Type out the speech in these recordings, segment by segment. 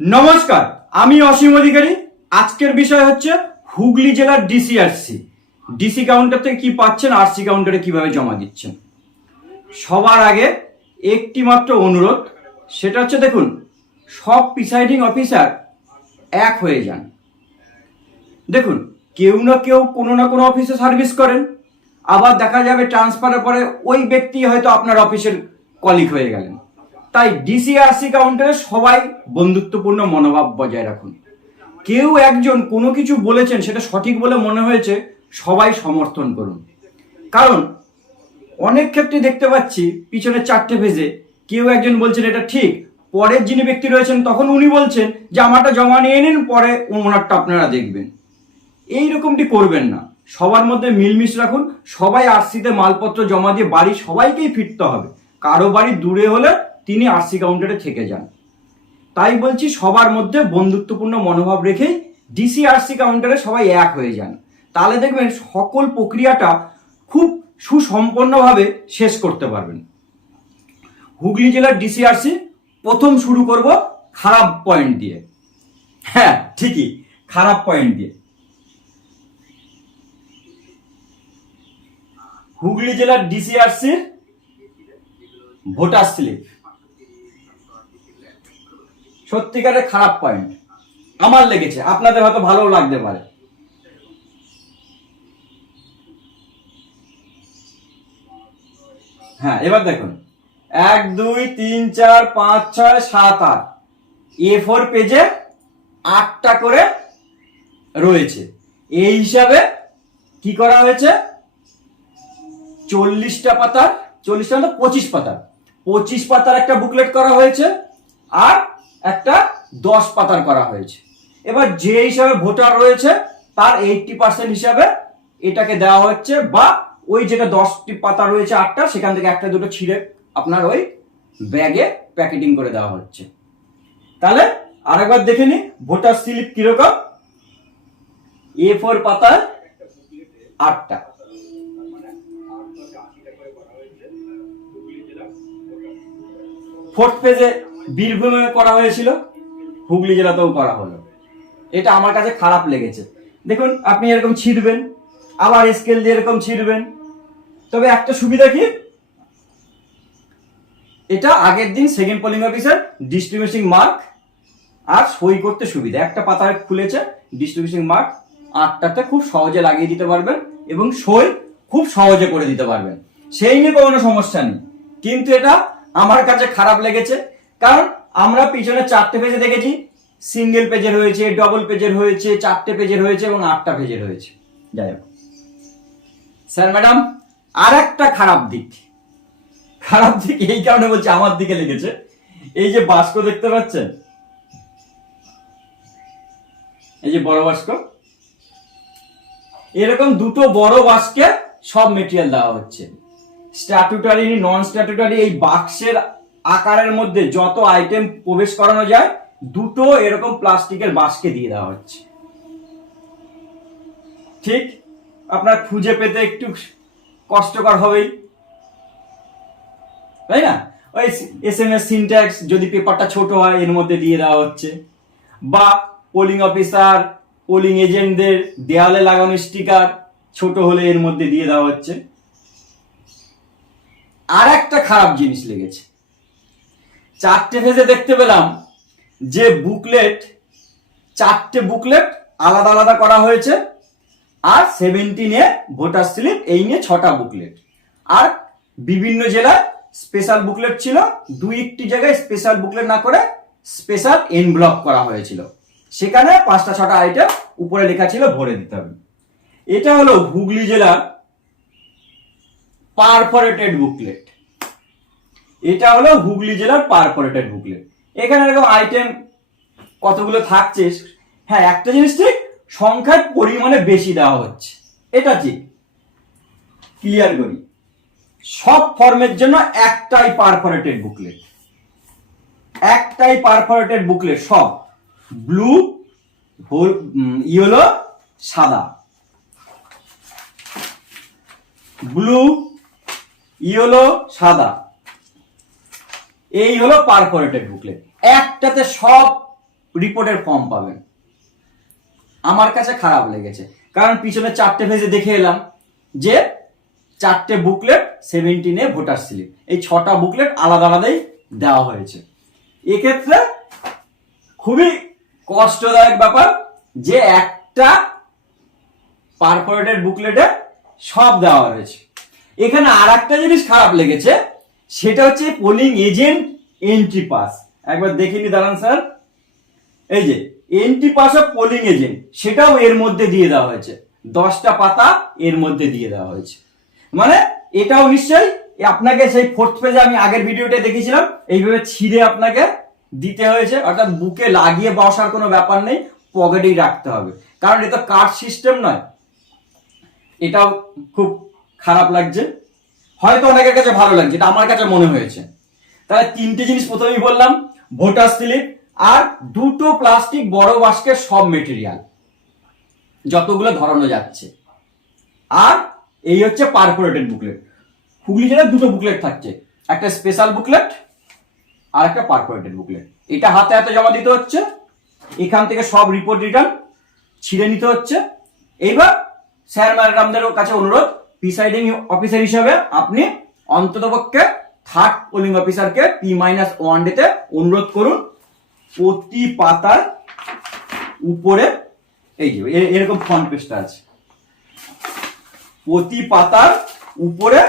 নমস্কার, আমি অসীম অধিকারী। আজকের বিষয় হচ্ছে হুগলি জেলার ডিসিআরসি ডিসি কাউন্টার থেকে কি পাচ্ছেন আরসি কাউন্টারে কীভাবে জমা দিচ্ছেন? সবার আগে একটি মাত্র অনুরোধ, সেটা হচ্ছে দেখুন, সব প্রিসাইডিং অফিসার এক হয়ে যান। দেখুন, কেউ না কেউ কোনো না কোনো অফিসে সার্ভিস করেন। আবার দেখা যাবে ট্রান্সফারের পরে ওই ব্যক্তি হয়তো আপনার অফিসের কলিগ হয়ে গেলেন। তাই ডিসিআরসি কাউন্টারে সবাই বন্ধুত্বপূর্ণ মনোভাব বজায় রাখুন। কেউ একজন কোনো কিছু বলেছেন সেটা সঠিক বলে মনে হয়েছে, সবাই সমর্থন করুন। কারণ অনেক ক্ষেত্রে দেখতে পাচ্ছি পিছনে চারটে ভেজে কেউ একজন বলছেন, এটা ঠিক। পরের যিনি ব্যক্তি রয়েছেন, তখন উনি বলছেন যে, আমারটা জমা নিয়ে নিন, পরে ওনারটা আপনারা দেখবেন। এই রকমটি করবেন না। সবার মধ্যে মিলমিশ রাখুন। সবাই আরসিতে মালপত্র জমা দিয়ে বাড়ি সবাইকেই ফিরতে হবে। কারও বাড়ি দূরে হলে তিনি আরসি কাউন্টারে থেকে যান। তাই বলছি সবার মধ্যে বন্ধুত্বপূর্ণ মনোভাব রেখেই ডিসিআরসি কাউন্টারে সবাই এক হয়ে যান। তাহলে দেখবেন সকল প্রক্রিয়াটা খুব সুসম্পন্নভাবে শেষ করতে পারবেন। হুগলি জেলার ডিসিআরসি প্রথম শুরু করব খারাপ পয়েন্ট দিয়ে। হ্যাঁ ঠিকই, খারাপ পয়েন্ট দিয়ে। হুগলি জেলার ডিসিআরসির ভোটার স্লিপ সত্যিকারের খারাপ পয়েন্ট আমার লেগেছে। আপনাদের হয়তো ভালো লাগতে পারে। হ্যাঁ এবার দেখুন। এক, দুই, তিন, চার, পাঁচ, ছয়, সাত, আট। এ ফোর পেজে আটটা করে রয়েছে। এই হিসাবে কি করা হয়েছে? চল্লিশটা পাতার, চল্লিশটা পঁচিশ পাতার। পঁচিশ পাতার একটা বুকলেট করা হয়েছে। আর একটা দশ পাতার করা হয়েছে। এবার যে হিসাবে ভোটার রয়েছে, তার এইটটি পার্সেন্ট হিসাবে এটাকে দেওয়া হচ্ছে বা ওই যেটা দশটি পাতা রয়েছে, আটটা, সেখান থেকে একটা দুটো ছিঁড়ে আপনার ওই ব্যাগে প্যাকেটিং করে দেওয়া হচ্ছে। তাহলে আরেকবার দেখে নি ভোটার স্লিপ কীরকম? এ ফোর পাতায় আটটা। ফোর্থ পেজে বীরভূমে করা হয়েছিল, হুগলি জেলাতেও করা হলো। এটা আমার কাছে খারাপ লেগেছে। দেখুন, আপনি এরকম ছিঁড়বেন, আবার স্কেল দিয়ে এরকম ছিঁড়বেন। তবে একটা সুবিধা কি? এটা আগের দিন second polling officer distribution mark আর সই করতে সুবিধা। একটা পাতা খুলেছে ডিস্ট্রিবিউশন মার্ক আটটাতে খুব সহজে লাগিয়ে দিতে পারবেন এবং সই খুব সহজে করে দিতে পারবেন। সেই নিয়ে কোনো সমস্যা নেই। কিন্তু এটা আমার কাছে খারাপ লেগেছে। কারণ আমরা পিছনে চারটে পেজে দেখেছি। সিঙ্গেল পেজের হয়েছে ডবল পেজের হয়েছে, চারটে পেজের হয়েছে এবং আটটা পেজের হয়েছে। যাই হোক। স্যার ম্যাডাম আর একটা খারাপ দিক। খারাপ দিক এই কারণে বলছে আমার দিকে লেগেছে। এই যে বাস্ক দেখতে পাচ্ছেন? এই যে বড় বাস্ক এরকম দুটো বড় বাস্কে সব মেটেরিয়াল দেওয়া হচ্ছে। স্ট্যাটুটারি নন স্ট্যাটুটারি এই বাক্সের আকারের মধ্যে যত আইটেম প্রবেশ করানো যায়, দুটো এরকম প্লাস্টিকের বাস্কে দিয়ে দেওয়া হচ্ছে। ঠিক? আপনার খুঁজে পেতে একটু কষ্টকর হবেই। তাই না? ওই এস এম এস সিনট্যাক্স যদি পেপারটা ছোট হয়, এর মধ্যে দিয়ে দেওয়া হচ্ছে। বা পোলিং অফিসার পোলিং এজেন্টদের দেয়ালে লাগানো স্টিকার ছোট হলে এর মধ্যে দিয়ে দেওয়া হচ্ছে। আর একটা খারাপ জিনিস লেগেছে। চারটে ভেজে দেখতে পেলাম যে বুকলেট, চারটে বুকলেট আলাদা আলাদা করা হয়েছে আর সেভেন্টিন এ ভোটার স্লিপ, এই নিয়ে ছটা বুকলেট। আর বিভিন্ন জেলায় স্পেশাল বুকলেট ছিল, দুই একটি জায়গায় স্পেশাল বুকলেট না করে স্পেশাল এনব্লক করা হয়েছিল। সেখানে পাঁচটা ছটা আইটেম উপরে লেখা ছিল ভরে দিতে হবে। এটা হলো হুগলি জেলার পারফরেটেড বুকলেট। এটা হলো হুগলি জেলার পারফরেটেড বুকলেট এখানে এরকম আইটেম কতগুলো থাকছে? হ্যাঁ একটা জিনিস ঠিক সংখ্যার পরিমাণে বেশি দেওয়া হচ্ছে। এটা ঠিক। ক্লিয়ার করি? সব ফর্মের জন্য একটাই পারফরেটেড বুকলেট একটাই পারফরেটেড বুকলেট সব। ব্লু ইয়েলো সাদা। ব্লু ইয়েলো সাদা। এই হলো পারফরেটেড বুকলেট একটাতে সব রিপোর্টের ফর্ম পাবেন। আমার কাছে খারাপ লেগেছে। কারণ পিছনে চারটে পেজে দেখে এলাম যে চারটে বুকলেট সেভেন্টিনে ভোটার স্লিপ এই ছটা বুকলেট আলাদা আলাদাই দেওয়া হয়েছে। এক্ষেত্রে খুবই কষ্টদায়ক ব্যাপার যে একটা পারফোরেটেড বুকলেটে সব দেওয়া রয়েছে এখানে আর একটা জিনিস খারাপ লেগেছে সেটা হচ্ছে পোলিং এজেন্ট এন্ট্রি পাস একবার দেখে দেখিনি দাঁড়ান স্যার। এই যে entry pass of polling agent সেটাও এর মধ্যে দিয়ে দেওয়া হয়েছে। দশটা পাতা এর মধ্যে দিয়ে দেওয়া হয়েছে। মানে এটাও নিশ্চয়ই আপনাকে সেই ফোর্থ পেজে আমি আগের ভিডিওতে দেখেছিলাম এইভাবে ছিঁড়ে আপনাকে দিতে হয়েছে। অর্থাৎ বুকে লাগিয়ে বসার কোনো ব্যাপার নেই, পকেটেই রাখতে হবে। কারণ এটা কার্ড সিস্টেম নয়। এটাও খুব খারাপ লাগছে। হয়তো অনেকের কাছে ভালো লাগছে, এটা আমার কাছে মনে হয়েছে। তাহলে তিনটে জিনিস প্রথমেই বললাম, ভোটার স্লিপ আর দুটো প্লাস্টিক বড় বাস্কের সব মেটেরিয়াল যতগুলো ধরানো যাচ্ছে। আর এই হচ্ছে পারফোরেটেড বুকলেট হুগলি জেলার দুটো বুকলেট থাকছে, একটা স্পেশাল বুকলেট আর একটা পারফোরেটেড বুকলেট এটা হাতে হাতে জমা দিতে হচ্ছে, এখান থেকে সব রিপোর্ট রিটার্ন ছিঁড়ে নিতে হচ্ছে। এইবার স্যার ম্যাডামদের কাছে অনুরোধ প্রিসাইডিং অফিসার হিসাবে আপনি অন্ততপক্ষে থার্ড পোলিং অফিসারকে পি মাইনাস ওয়ান ডেতে অনুরোধ করুন, প্রতি পাতার উপরে, এই যে এরকম ফ্রন্ট পেজটা আছে। প্রতি পাতার উপরে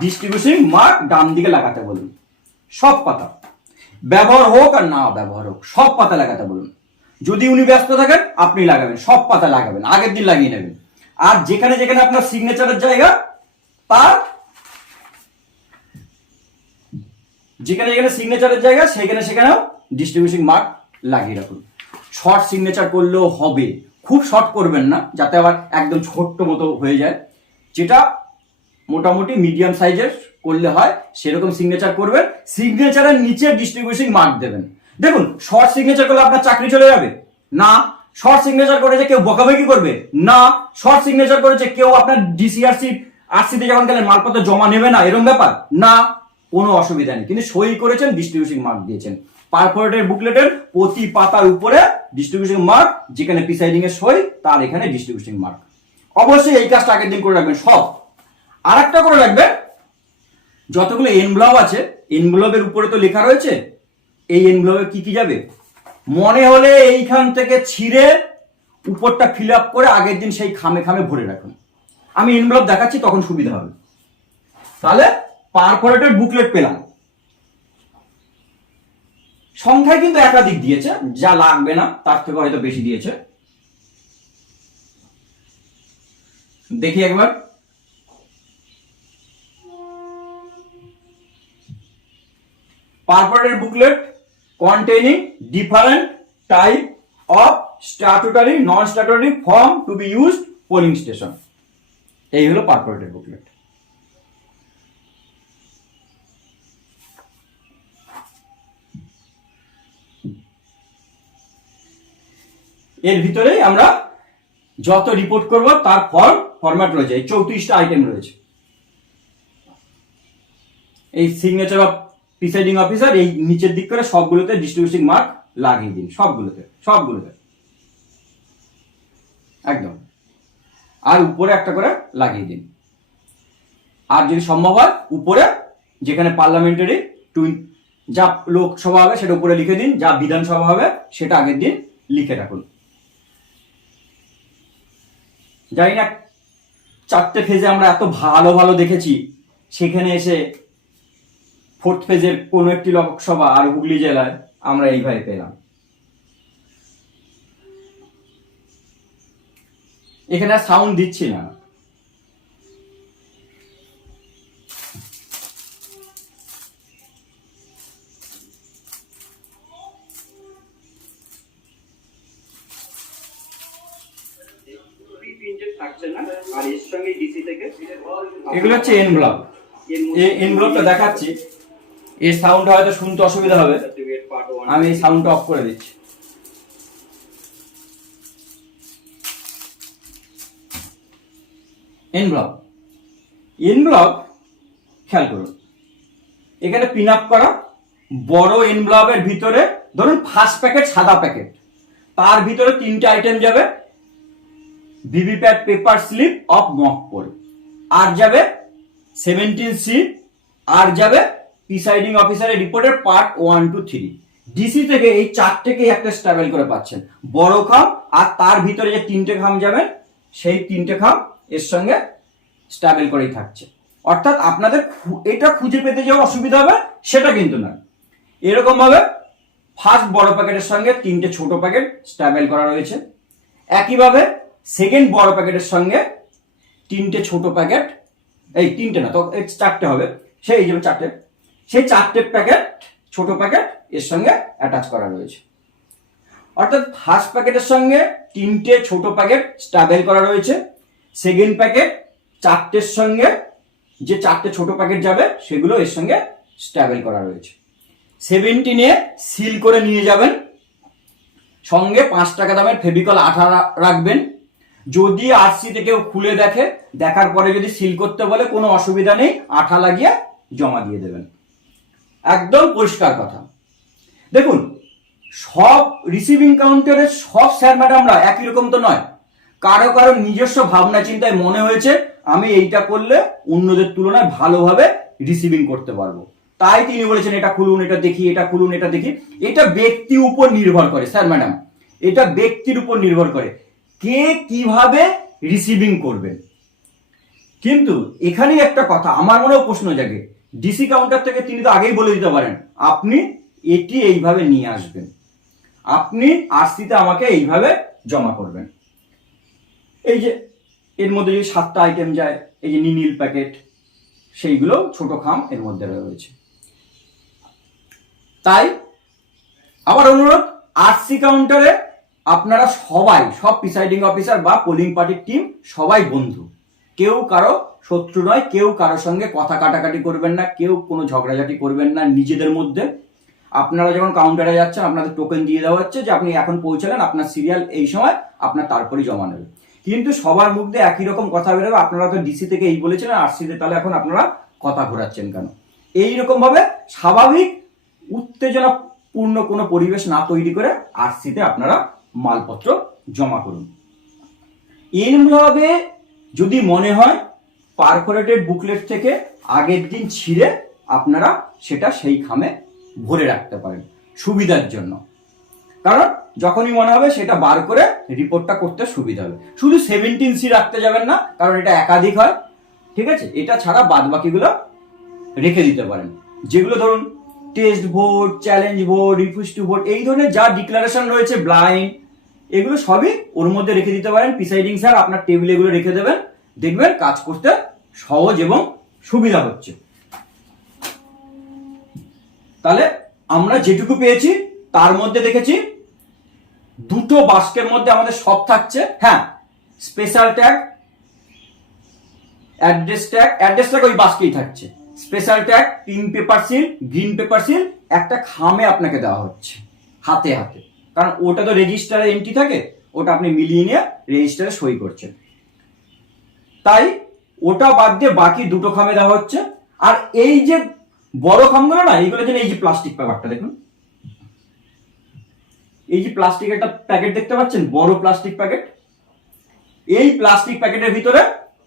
ডিস্ট্রিবিউশন মার্ক ডান দিকে লাগাতে বলুন। সব পাতা। ব্যবহার হোক আর না ব্যবহার হোক, সব পাতা লাগাতে বলুন। যদি উনি ব্যস্ত থাকেন, আপনি লাগাবেন, সব পাতা লাগাবেন, আগের দিন লাগিয়ে নেবেন। আর যেখানে যেখানে আপনার সিগনেচারের জায়গা, তার যেখানে যেখানে সিগনেচারের জায়গা, সেখানে সেখানেও ডিস্ট্রিবিউশন মার্ক লাগিয়ে রাখুন। শর্ট সিগনেচার করলেও হবে। খুব শর্ট করবেন না, যাতে আবার একদম ছোট্ট মতো হয়ে যায়। যেটা মোটামুটি মিডিয়াম সাইজের করলে হয়, সেরকম সিগনেচার করবেন। সিগনেচারের নিচে ডিস্ট্রিবিউশন মার্ক দেবেন। দেখুন শর্ট সিগনেচার করলে আপনার চাকরি চলে যাবে? না। শর্ট সিগনেচার করেছে কেউ বকাবকি করবে? না, শর্ট সিগনেচার করেছে কেউ আপনার ডিসিআরসি আরসিতে যখন গেলেন মালপত্র জমা নেবে না, এরকম ব্যাপার? না, কোনো অসুবিধা নেই। কিন্তু সই করেছেন ডিস্ট্রিবিউশন মার্ক দিয়েছেন। পারফোরেটেড বুকলেটের প্রতি পাতার উপরে ডিস্ট্রিবিউশন মার্ক যেখানে প্রিসাইডিং এর সই, তার এখানে ডিস্ট্রিবিউশন মার্ক অবশ্যই এই কাজটা আগের দিন করে রাখবেন, সব। আর একটা করে রাখবেন, যতগুলো এনভলভ আছে এনভলভের উপরে তো লেখা রয়েছে, এই এনভলভে কি কি যাবে? মনে হলে এইখান থেকে ছিঁড়ে উপরটা ফিল আপ করে আগের দিন সেই খামে খামে ভরে রাখুন। আমি এনভলভ দেখাচ্ছি, তখন সুবিধা হবে। তাহলে পারফোরেটেড বুকলেট পেলাম। সংখ্যায় কিন্তু একাধিক দিয়েছে, যা লাগবে না, তার থেকে হয়তো বেশি দিয়েছে। দেখি একবার। purported booklet containing different type of statutory non-statutory form to be used polling station এই হলো purported booklet এর ভিতরেই আমরা যত রিপোর্ট করব তার ফর্ম ফরম্যাট রয়েছে এই চৌত্রিশটা আইটেম রয়েছে এই সিগনেচার অফ প্রিসাইডিং অফিসার এই নিচের দিক করে সবগুলোতে ডিস্ট্রিবিউশন মার্ক লাগিয়ে দিন, সবগুলোতে সবগুলোতে। একদম। আর উপরে একটা করে লাগিয়ে দিন। আর যদি সম্ভব হয়, উপরে যেখানে পার্লামেন্টারি টুইন যা লোকসভা হবে সেটা উপরে লিখে দিন, যা বিধানসভা হবে সেটা আগের দিন লিখে রাখুন। জানি না, চারটে ফেজে আমরা এত ভালো ভালো দেখেছি, সেখানে এসে ফোর্থ ফেজের কোন একটি লোকসভা আর হুগলি জেলায় আমরা এইভাবে পেলাম। এখানে সাউন্ড দিচ্ছি না। এগুলো হচ্ছে এনভলপ এই এনভলপটা দেখাচ্ছি। এই সাউন্ডটা হয়তো শুনতে অসুবিধা হবে। আমি এই সাউন্ডটা অফ করে দিচ্ছি। এনভলপ এনভলপ খেয়াল করুন এখানে পিন আপ করা, বড় এনভলপের ভিতরে ধরুন ফার্স্ট প্যাকেট সাদা প্যাকেট তার ভিতরে তিনটে আইটেম যাবে। VVPAT paper slip of mock poll আর যাবে সেভেন্টিন সি আর যাবে প্রিসাইডিং অফিসারের রিপোর্টের part one two three DC থেকে এই চারটেকেই একটা স্ট্রাগল করে পাচ্ছেন। বড় খাম আর তার ভিতরে যে তিনটে খাম যাবেন সেই তিনটে খাম এর সঙ্গে স্ট্রাগল করেই থাকছে। অর্থাৎ আপনাদের এটা খুঁজে পেতে যে অসুবিধা হবে, সেটা কিন্তু না এরকম ভাবে ফার্স্ট বড় প্যাকেটের সঙ্গে তিনটে ছোট প্যাকেট স্ট্রাগল করা রয়েছে। একইভাবে সেকেন্ড বড় প্যাকেটের সঙ্গে তিনটে ছোট প্যাকেট এই তিনটে না, তো চারটে হবে। সেই যেমন চারটে। সেই চারটে প্যাকেট, ছোট প্যাকেট এর সঙ্গে অ্যাটাচ করা রয়েছে। অর্থাৎ ফার্স্ট প্যাকেটের সঙ্গে তিনটে ছোট প্যাকেট স্টাবেল করা রয়েছে। সেকেন্ড প্যাকেট চারটের সঙ্গে যে চারটে ছোট প্যাকেট যাবে, সেগুলো এর সঙ্গে স্টাবেল করা রয়েছে। সেভেন্টিনে সিল করে নিয়ে যাবেন। সঙ্গে পাঁচ টাকা দামের ফেভিকল আঠা রাখবেন। যদি আরসিতে কেউ খুলে দেখে, দেখার পরে যদি সিল করতে বলে, কোনো অসুবিধা নেই, আঠা লাগিয়ে জমা দিয়ে দেবেন। একদম পরিষ্কার কথা। দেখুন, সব রিসিভিং কাউন্টারের সব স্যার ম্যাডামরা একই রকম তো নয়। কারও কারও নিজস্ব ভাবনা চিন্তায় মনে হয়েছে, আমি এইটা করলে অন্যদের তুলনায় ভালোভাবে রিসিভিং করতে পারব। তাই তিনি বলেছেন, এটা খুলুন, এটা দেখি, এটা খুলুন, এটা দেখি। এটা ব্যক্তি উপর নির্ভর করে স্যার ম্যাডাম এটা ব্যক্তির উপর নির্ভর করে কে কীভাবে রিসিভিং করবেন। কিন্তু এখানেই একটা কথা, আমার মনেও প্রশ্ন জাগে। ডিসি কাউন্টার থেকে তিনি তো আগেই বলে দিতে পারেন, আপনি এটি এইভাবে নিয়ে আসবেন। আপনি আরসিতে আমাকে এইভাবে জমা করবেন। এই যে, এর মধ্যে যে সাতটা আইটেম যায়, এই যে নিনিল প্যাকেট সেইগুলো ছোট খাম এর মধ্যে রয়েছে। তাই আমার অনুরোধ, আরসি কাউন্টারে আপনারা সবাই, সব প্রিসাইডিং অফিসার বা পোলিং পার্টির টিম সবাই বন্ধু। কেউ কারও শত্রু নয়, কেউ কারও সঙ্গে কথা কাটাকাটি করবেন না, কেউ কোনো ঝগড়াঝাটি করবেন না নিজেদের মধ্যে। আপনারা যখন কাউন্টারে যাচ্ছেন, আপনাদের টোকেন দিয়ে দেওয়া হচ্ছে যে আপনি এখন পৌঁছালেন, আপনার সিরিয়াল এই সময় আপনার তারপরেই জমা নেবে। কিন্তু সবার মুখ দিয়ে একই রকম কথা বেরোবে, আপনারা তো ডিসি থেকে এই বলেছিলেন আরসিতে তাহলে এখন আপনারা কথা ঘোরাচ্ছেন কেন? এইরকম ভাবে স্বাভাবিক, উত্তেজনাপূর্ণ কোনো পরিবেশ না তৈরি করে আর আরসিতে আপনারা মালপত্র জমা করুন। এরভাবে যদি মনে হয় পারফোরেটেড বুকলেট থেকে আগের দিন ছিঁড়ে আপনারা সেটা সেই খামে ভরে রাখতে পারেন সুবিধার জন্য। কারণ যখনই মনে হবে সেটা বার করে রিপোর্টটা করতে সুবিধা হবে। শুধু সেভেন্টিন সি রাখতে যাবেন না, কারণ এটা একাধিক হয়, ঠিক আছে? এটা ছাড়া বাদ বাকিগুলো রেখে দিতে পারেন। যেগুলো ধরুন test vote challenge vote refuse to vote এই ধরনের যা ডিক্লারেশন রয়েছে ব্লাইন্ড এগুলো সবই ওর মধ্যে রেখে দিতে পারেন। প্রিসাইডিং স্যার আপনার টেবিলে এগুলো রেখে দেবেন। দেখবেন কাজ করতে সহজ এবং সুবিধা হচ্ছে। তাহলে আমরা যেটুকু পেয়েছি, তার মধ্যে দেখেছি, দুটো বাস্কের মধ্যে আমাদের সব থাকছে। হ্যাঁ special tag address tag address tag ওই বাস্কেই থাকছে। Special tag pink paper seal green paper seal একটা খামে আপনাকে দেওয়া হচ্ছে, হাতে হাতে। কারণ ওটা তো রেজিস্টারে এন্ট্রি থাকে, ওটা আপনি মিলিয়ে নিয়ে রেজিস্টারে সই করছেন। তাই ওটা বাদ দিয়ে বাকি দুটো খামে দেওয়া হচ্ছে। আর এই যে বড় খামগুলো না, এইগুলো এই যে প্লাস্টিক পেপারটা দেখুন। এই যে প্লাস্টিক একটা প্যাকেট দেখতে পাচ্ছেন, বড় প্লাস্টিক প্যাকেট এই প্লাস্টিক প্যাকেটের ভিতরে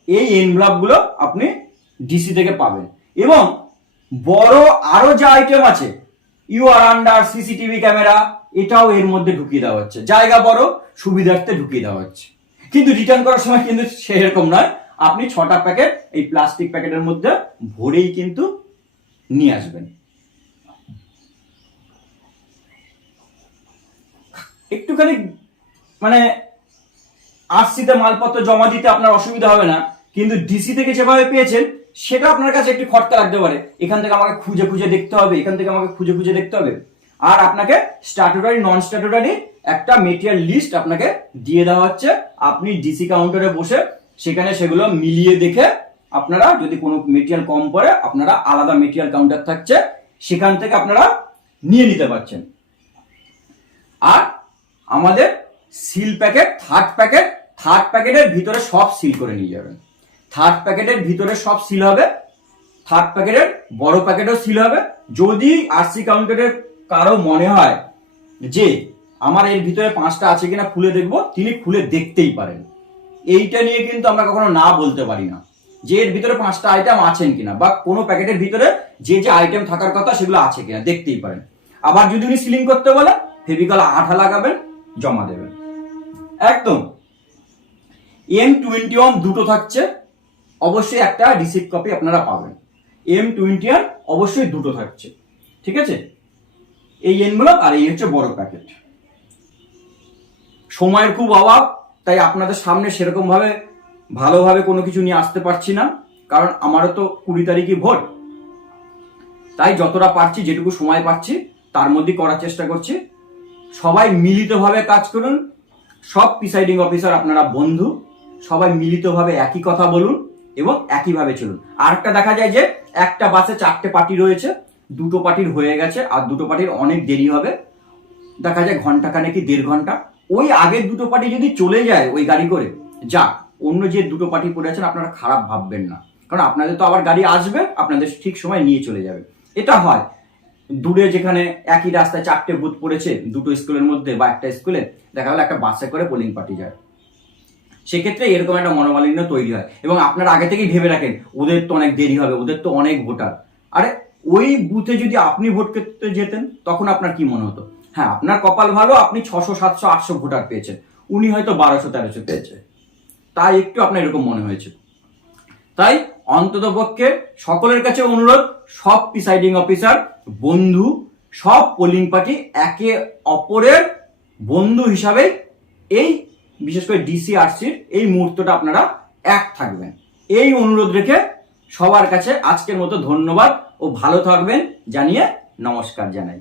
এই এনভ্লপগুলো আপনি ডিসি থেকে পাবেন। এবং বড় আরও যা আইটেম আছে you are under CCTV camera এটাও এর মধ্যে ঢুকিয়ে দেওয়া হচ্ছে। জায়গা বড়, সুবিধার্থে ঢুকিয়ে দেওয়া হচ্ছে। কিন্তু রিটার্ন করার সময় কিন্তু সেরকম নয়। আপনি ছটা প্যাকেট এই প্লাস্টিক প্যাকেটের মধ্যে ভরেই কিন্তু নিয়ে আসবেন। একটুখানি মানে আরসিতে মালপত্র জমা দিতে আপনার অসুবিধা হবে না, কিন্তু ডিসি থেকে যেভাবে পেয়েছেন, সেটা আপনার কাছে একটু খরচা লাগতে পারে। এখান থেকে আমাকে খুঁজে খুঁজে দেখতে হবে, এখান থেকে আমাকে খুঁজে খুঁজে দেখতে হবে। আর আপনাকে স্ট্যাটুটারি নন স্ট্যাটুটারি একটা মেটেরিয়াল লিস্ট আপনাকে দিয়ে দেওয়া হচ্ছে। আপনি ডিসি কাউন্টারে বসে সেখানে সেগুলো মিলিয়ে দেখে আপনারা যদি কোনো মেটেরিয়াল কম পড়ে, আপনারা আলাদা মেটেরিয়াল কাউন্টার থাকছে, সেখান থেকে আপনারা নিয়ে নিতে পারছেন। আর আমাদের seal packet third packet third প্যাকেটের ভিতরে সব সিল করে নিয়ে যাবেন। থার্ড প্যাকেটের ভিতরে সব সিল হবে থার্ড প্যাকেটের বড় প্যাকেটও সিল হবে। যদি আরসি কাউন্টারের কারও মনে হয় যে, আমার এর ভিতরে পাঁচটা আছে কিনা খুলে দেখব, তিনি খুলে দেখতেই পারেন। এইটা নিয়ে কিন্তু আমরা কখনো না বলতে পারি না। যে এর ভিতরে পাঁচটা আইটেম আছেন কিনা, বা কোনো প্যাকেটের ভিতরে যে যে আইটেম থাকার কথা সেগুলো আছে কিনা, দেখতেই পারেন। আবার যদি উনি সিলিং করতে বলে ফেভিকল আঠা লাগাবেন, জমা দেবেন। একদম। এম টোয়েন্টি ওয়ান দুটো থাকছে, অবশ্যই একটা রিসিপ্ট কপি আপনারা পাবেন। এম টোয়েন্টি ওয়ান অবশ্যই দুটো থাকছে। ঠিক আছে? এই এনভেলপ আর এই হচ্ছে বড় প্যাকেট সময়ের খুব অভাব তাই আপনাদের সামনে সেরকম ভাবে ভালোভাবে কোনো কিছু নিয়ে আসতে পারছি না, কারণ আমারও তো কুড়ি তারিখই ভোট। তাই যতটা পারছি, যেটুকু সময় পাচ্ছি, তার মধ্যে করার চেষ্টা করছি। সবাই মিলিতভাবে কাজ করুন। সব প্রিসাইডিং অফিসার আপনারা বন্ধু। সবাই মিলিতভাবে একই কথা বলুন এবং একইভাবে চলুন। আর একটা দেখা যায় যে, একটা বাসে চারটে পার্টি রয়েছে, দুটো পার্টির হয়ে গেছে, আর দুটো পার্টির অনেক দেরি হবে। দেখা যায় ঘণ্টা খানে কি দেড় ঘণ্টা ওই আগের দুটো পার্টি যদি চলে যায় ওই গাড়ি করে, যাক, অন্য যে দুটো পার্টি পড়ে আছেন আপনারা খারাপ ভাববেন না। কারণ আপনাদের তো আবার গাড়ি আসবে, আপনাদের ঠিক সময় নিয়ে চলে যাবে। এটা হয়। দূরে যেখানে একই রাস্তায় চারটে বুথ পড়েছে, দুটো স্কুলের মধ্যে বা একটা স্কুলে, দেখা গেলো একটা বাসে করে পোলিং পার্টি যায়। সেক্ষেত্রে এরকম একটা মনোমালিন্য তৈরি হয়। এবং আপনারা আগে থেকেই ভেবে রাখেন, ওদের তো অনেক দেরি হবে, ওদের তো অনেক ভোটার। আরে, ওই বুথে যদি আপনি ভোট করতে যেতেন, তখন আপনার কি মনে হতো? হ্যাঁ আপনার কপাল ভালো, আপনি ছশো, সাতশো, আটশো ভোটার পেয়েছেন। উনি হয়তো বারোশো, তেরোশো পেয়েছে। তাই একটু আপনার এরকম মনে হয়েছে। তাই অন্তত পক্ষে সকলের কাছে অনুরোধ, সব প্রিসাইডিং অফিসার বন্ধু, সব পোলিং পার্টি একে অপরের বন্ধু হিসাবে এই, বিশেষ করে ডিসিআরসির এই মুহূর্তটা আপনারা এক থাকবেন। এই অনুরোধ রেখে সবার কাছে আজকের মতো ধন্যবাদ ও ভালো থাকবেন জানিয়ে নমস্কার জানাই।